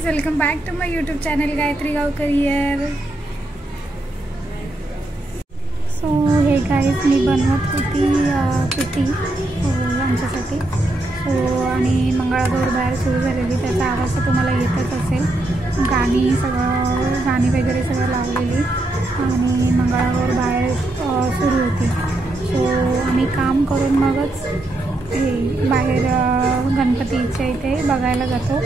Guys, welcome back to my YouTube channel Gayatri Gaokar here. So hey guys, मी बनवत होती पिठी आमच्यासाठी. सो आणि मंगळागौर बाहेर सुरू झालेली, त्याचा आवाज तर तुम्हाला येतच असेल. गाणी वगैरे सगळं लावलेली आणि मंगळागौर बाहेर सुरू होती. सो आम्ही काम करून मगच हे बाहेर गणपतीच्या इथे बघायला जातो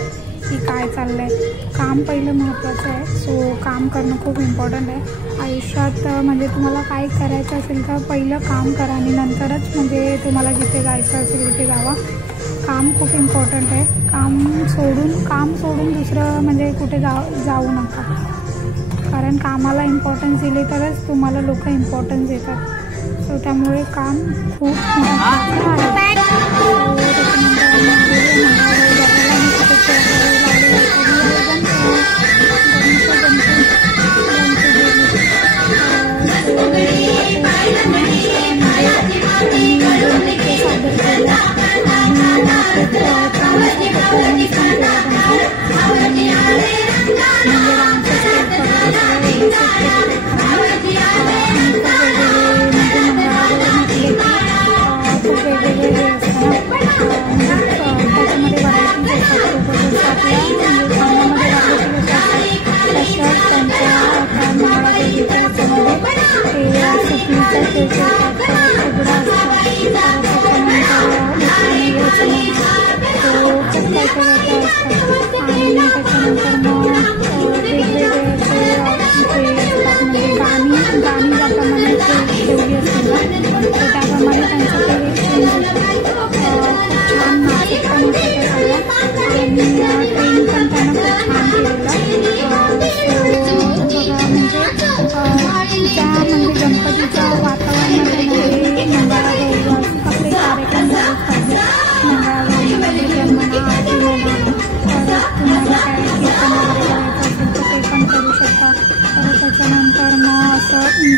की काय चाललं आहे. काम पहिलं महत्त्वाचं आहे. सो काम करणं खूप इम्पॉर्टंट आहे आयुष्यात. म्हणजे तुम्हाला काय करायचं असेल तर पहिलं काम करा आणि नंतरच म्हणजे तुम्हाला जिथे जायचं असेल तिथे जावा. काम खूप इम्पॉर्टंट आहे. काम सोडून दुसरं म्हणजे कुठे जाऊ नका, कारण कामाला इम्पॉर्टन्स दिले तरच तुम्हाला लोक इम्पॉर्टन्स देतात. सो त्यामुळे काम खूप महत्त्वाचं आहे.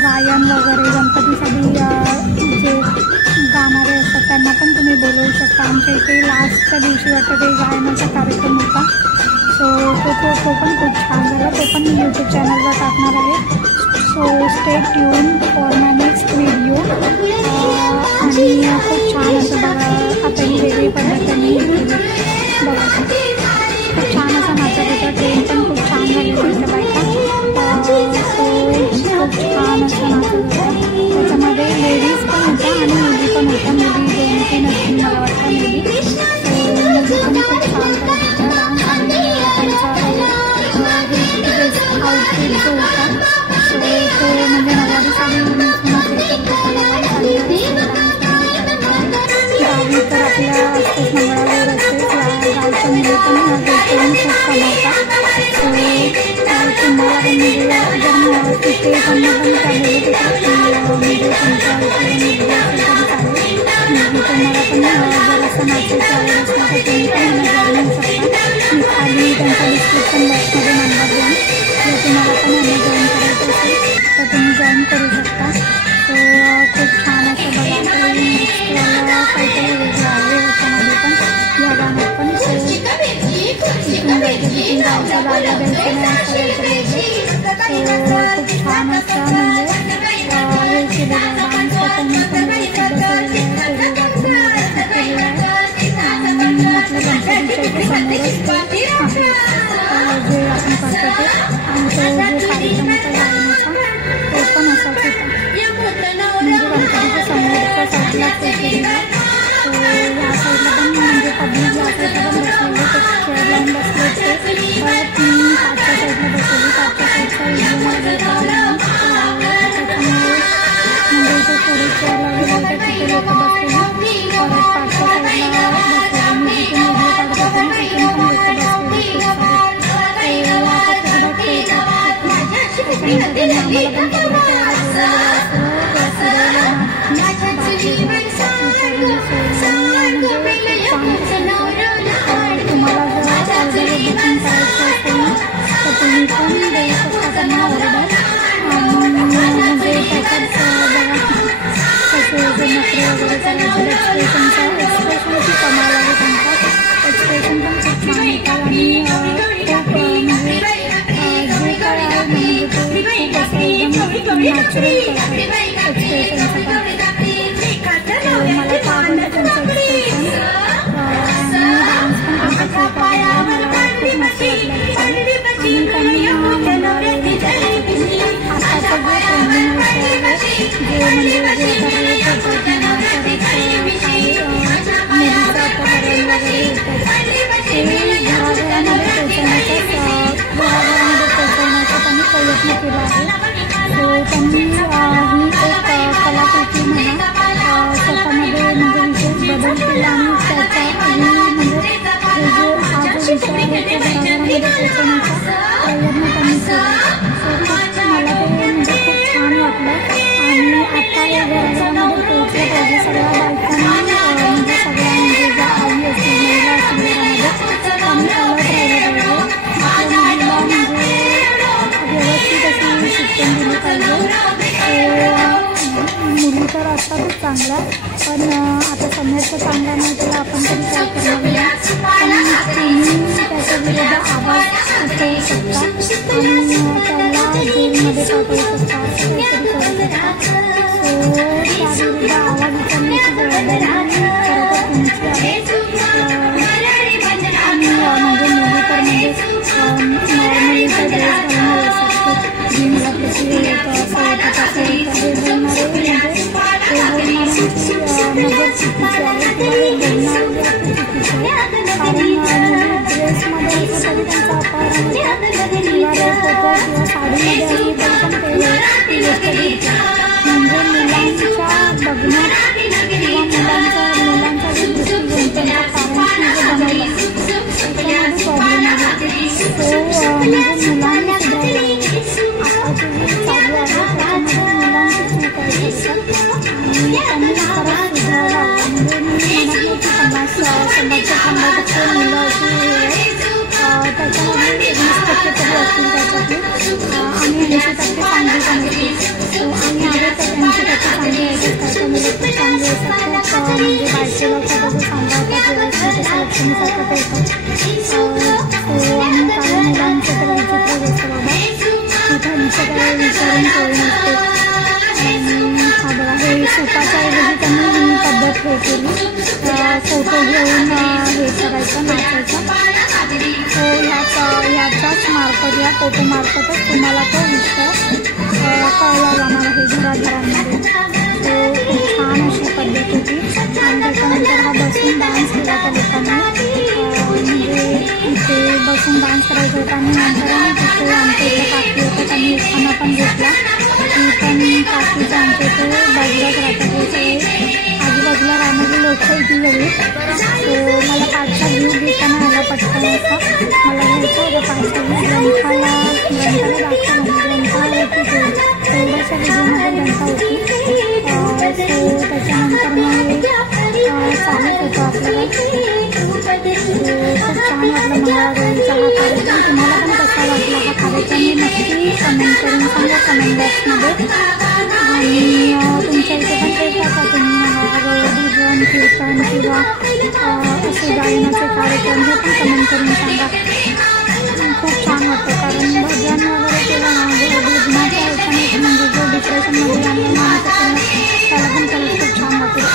गायन वगैरे गणपतीसाठी जे गाणारे असतात त्यांना पण तुम्ही बोलवू शकता. आमच्या इथे लास्टच्या दिवशी वाटतं ते गायनाचा कार्यक्रम होता. सो तो पण खूप छान झाला. तो पण मी यूट्यूब चॅनलवर टाकणार आहे. So stay tune for my next video. आणि खूप छान असं बघा, आता ही वेगळी पद्धतीने बघा खूप छान असा नाचत होता. ट्रेन पण खूप छान झालेली होतं बायका. खूप छान असं नाचत होता. त्याच्यामध्ये लेडीज पण होत्या आणि मुली पण होत्या. मुली 2-3 असतील मला वाटतं मुली. मुली पण खूप छान करत होत्या डान्स. आणि त्यांचा आउटफिट जो होता तो म्हणजे नवारी साडी गावी तर आपल्या असतेच मंगळागौर असतेच. गावच्या मुली पण गोष्टीवरून खूप कमावतात. तुम्हाला पण म्हणजे जर तिथे त्यांना पण चाललेलं होतं की म्हणजे तुमच्या तुम्हाला पण जर असं नाचायची आवड असेल तर तुम्ही पण मला जॉईन होऊ शकता. मी खाली त्यांच्या डिस्क्रिप्शन बॉक्समध्ये नंबर देईन. जर तुम्हाला पण यांना जॉईन करायचं असेल तर तुम्ही जॉईन करू शकता. सो खूप छान असं बघा. नेक्स्टवाला काहीतरी वेगळं आहे ह्याच्यामध्ये पण, या गाण्यात पण. सो इथून जायचं तिथून जायचं, जागा द्यायचं नाही असं खूप छान असं म्हणजे हे केलेलं डान्स परफॉर्मन्स पण आणि आपल्या गणपतीच्या इथे समोरच ते आहे जे आपण करतो ते. आणि तो जो कार्यक्रम होता गायनाचा तो पण असाच होता. म्हणजे गणपतीच्या समोरच्या साईडला ते केलेला. तो या साईडला पण म्हणजे पब्लिक या साईडला पण बसलेले, ते चेअर लावून बसले ते. परत मी पाचच्या साईडला बसवली. पाचच्या साईडचा व्हिडिओ मला घेता आला नाही. त्याच्यामुळे म्हणजे इथे थोडी चेअर लावलेली होते, तिथे लोक बसलेली. परत पाचच्या साईडला बसलेली. मी जिथून व्हिडिओ काढत होते ना तिथून पण लोक बसलेली खूप सारे. त्याच्यानंतर आम्हाला पण कपडे तुम्हाला जर ऑर्डर बुकिंग करायचं असेल ना तर तुम्ही पण देऊ शकता त्यांना ऑर्डर. म्हणजे त्याच्यात बघा कसे जे नखरे वगैरे करायचे, एक्सप्रेशनची कमाल आहे त्यांचा. एक्सप्रेशन पण खूप छान येतात आणि खूप नॅचरल करतात एक्सप्रेशनचं पण. मला तर आवडलं त्यांचं एक्सप्रेशन. आणि डान्स पण त्यांचा खूप आवडला. मला खूप मस्त वाटलं. आणि त्यांनी मंगळागौरीच्या आताचा जो ट्रेंडिंग विषय आहे, जे म्हणजे जे आता रेट होतात म्हणा, परत काही मुलीचं अपहरण वगैरे होतात, ते घराघरामध्ये पोचवण्याचा त्यांनी प्रयत्न केला आहे. सो त्यांनी ही एक कलाकृती म्हणा स्वतःमध्ये म्हणजे विशेष बदल केला आणि त्याच्याही म्हणजे हे जो हा जो विषय आहे तो घराघरामध्ये पोचवण्याचा प्रयत्न त्यांनी केला. सो खूप मला ते म्हणजे खूप छान वाटलं. आणि आता हे घराघरामध्ये पोचलं पाहिजे. सगळ्या बायकांनी म्हणजे सगळ्या म्हणजे ज्या आई असतील, महिला असतील घरामध्ये, त्यांनी अलर्ट राहिलं पाहिजे. आपल्या मुलीला म्हणजे व्यवस्थित अशी शिक्षण दिलं पाहिजे. मुली तर असतातच चांगल्या, पण आता समोरचं चांगला नाही त्याला आपण तरी काय करणार नाही. पण तुम्ही त्याच्या विरुद्ध आवाज उठवू शकता आणि त्याला जेलमध्ये पाठवू शकता, असं काहीतरी करू शकता. सो त्याविरुद्ध आवाज उठवण्याची जबाबदारी खरं तर तुमची आहे. आणि म्हणजे मुली तर म्हणजे नॉर्मली तर ड्रेस घालणार असतात जी मला कशी होतं असं होतं तसं होतं हे बोलणारे म्हणजे हे बोलणाऱ्यांची नजर चुकीची आहे किंवा हे बोलणारे जे आहे ते चुकीचे आहे. कारण मुली ड्रेसमध्ये असं तरी त्यांचा अपहरण होतं किंवा रेप होतं किंवा साडीमध्ये असली तरी पण ते ती गोष्ट घडते. म्हणजे मुलांच्या बघण्यात किंवा मुलांचा जे दृष्टिकोन त्यांच्या पॅरेंट्सने जे बनवलं त्याच्यामध्ये प्रॉब्लेम आहे. सो म्हणजे मुलांनी सुधारलं आताचे जे चालू आहे त्याच्यामध्ये मुलांची चूक आहे खरं आणि त्यांनी खरंच सुधारायला हवं. म्हणजे मी म्हणत नाही की 50% मुलं अशी त्याच्यामध्ये 20% तरी असतील त्याच्यातली आणि 80% चांगली पण असतील. सो आणि आहे तर 80% चांगली असतात. त्याच्या मुलं खूप चांगली असतात. खूप म्हणजे बायकोला खूप असं सांभाळतात व्यवस्थित असं लक्ष्मीसारखं करतात. सो आणि काही मुलांचं तर विचित्र गोष्ट बाबा तिथं विषय काय विचारून करू नसते. आणि हा बघा हे सुपाच्या ऐवजी त्यांनी ही पद्धत हे केली, फोटो घेऊन हे करायचं नाचायचं. सो ह्याच्याच मार्फत या फोटोमार्फतच तुम्हाला तो विषय कळला जाणार आहे घराघरांमध्ये. सो खूप छान अशी पद्धत होती. आणि त्याच्यानंतर हा बसून डान्स केला त्या लोकांनी. म्हणजे इथे बसून डान्स करायचा होता आणि नंतर तिथे आमच्या इथे काकी होतं त्यांनी एकखाना पण घेतला. ती पण काकीच्या आमच्या इथे बाजूलाच राहतात हे सगळे आजूबाजूला राहणारी लोकं इथे सगळी. सो मला 5चा व्ह्यू घेताना आला पटकन असा मला घ्यायचं होतं 5चा व्ह्यू. ग्रंथाला दाखवलं ग्रंथाला होती तेवढ्याच्या व्हिडिओमध्ये ग्रंथा होती. सो त्याच्यानंतर मग चालत होतं आपल्याला. खूप छान वाटलं मंगळागौरीचा हा कार्यक्रम. तुम्हाला पण कसा वाटला हा कार्यक्रम हे नक्की कमेंट करून सांगा कमेंट बॉक्समध्ये. आणि तुमच्या इथे पण येतात का तुम्ही मंगळागौर भजन कीर्तन किंवा असे गायनाचे कार्यक्रम हे पण कमेंट करून सांगा. खूप छान वाटतं कारण भजन वगैरे केलं ना भजनाच्या ह्याच्याने म्हणजे जो डिप्रेशनमध्ये जाणार माणूस त्याला पण खरंच खूप छान वाटेल.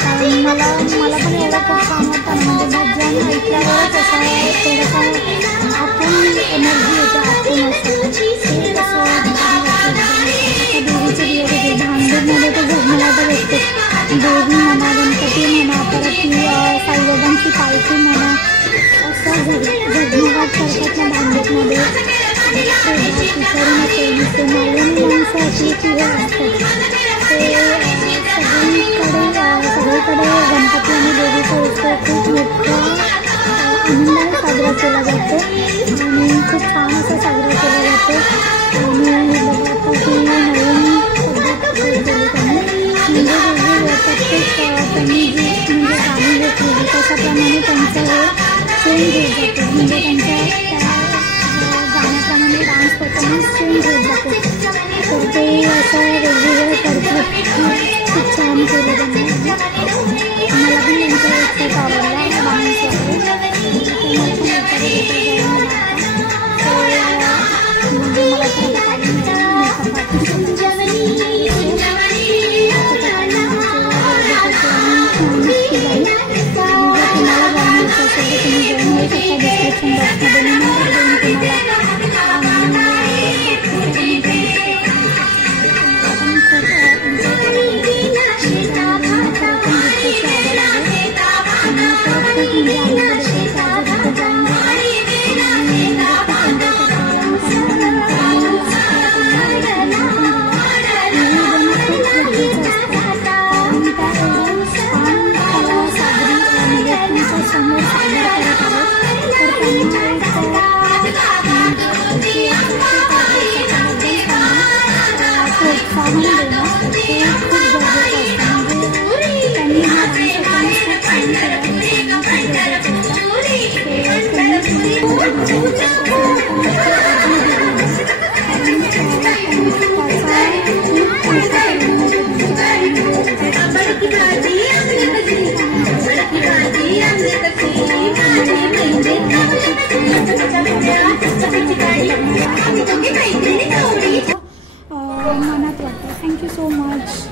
कारण मला पण एवढं खूप छान वाटतं म्हणजे भजन ऐकल्यावरच असं थोडंसं आतून एनर्जी येते आतून असं ते कसं देवीचे दिवस होते भांडूरमध्ये तर झगमला तर येते देवी म्हणा गणपती म्हणा परत ती साईबाबांची पालखी म्हणा असं झगमगाट करतात ना भांडूरमध्ये. तिथे नवीन माणसं अशी ती हे असतात ते सगळीकडे गणपती आणि देवीचा उत्सव खूप मोठा आनंदाने साजरा केला जातो आणि खूप छान असं साजरा केला जातो. आणि बघा आता ती नवीन पद्धत केली त्यांनी म्हणजे प्रत्येक त्यांनी जी म्हणजे गाणी घेतलेली त्याच्याप्रमाणे त्यांचं हे चेंज होत जातं. म्हणजे त्यांच्या त्या गाण्याप्रमाणे डान्स परफॉर्मन्स चेंज होत जातो. तर ते असं वेगवेगळं करतात. खूप छान केलं त्यांनी. मला पण त्यांचा खूप आवडला डान्स वगैरे मला पण म्हणजे मला खरं प्रोत्साहन देणं हे खूप गरजेचं असतं. म्हणजे त्यांनी हा डान्स मनात वाटतं. Thank you so much.